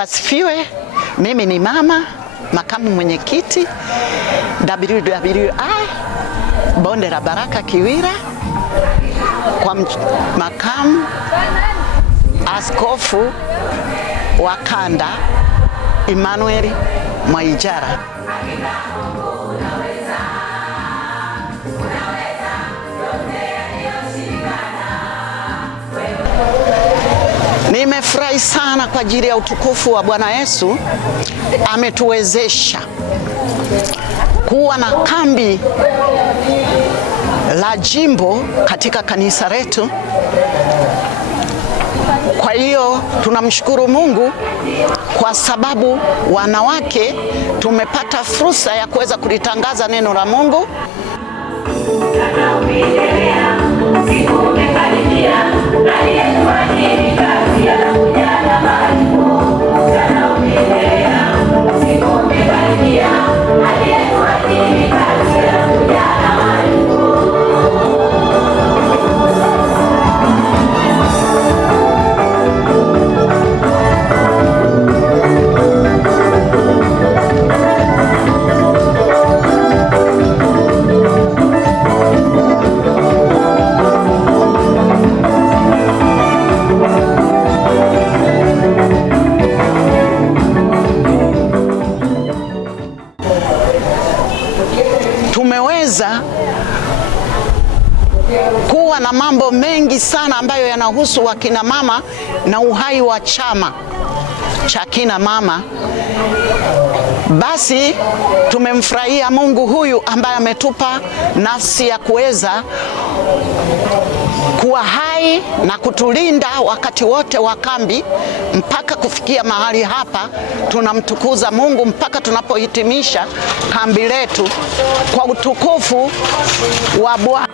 asifiwe. Mimi ni mama makamu mwenyekiti WWI Bonde la Baraka Kiwira, kwa makamu askofu wa kanda Emmanuel Mwaijara. Nimefurahi sana kwa ajili ya utukufu wa Bwana Yesu. Ametuwezesha kuwa na kambi la jimbo katika kanisa letu. Kwa hiyo tunamshukuru Mungu kwa sababu wanawake tumepata fursa ya kuweza kulitangaza neno la Mungu. Tumeweza kuwa na mambo mengi sana ambayo yanahusu wakina mama na uhai wa chama cha kina mama. Basi tumemfurahia Mungu huyu ambaye ametupa nafsi ya kuweza kuwa hai na kutulinda wakati wote wa kambi mpaka kufikia mahali hapa. Tunamtukuza Mungu mpaka tunapohitimisha kambi letu kwa utukufu wa Bwana.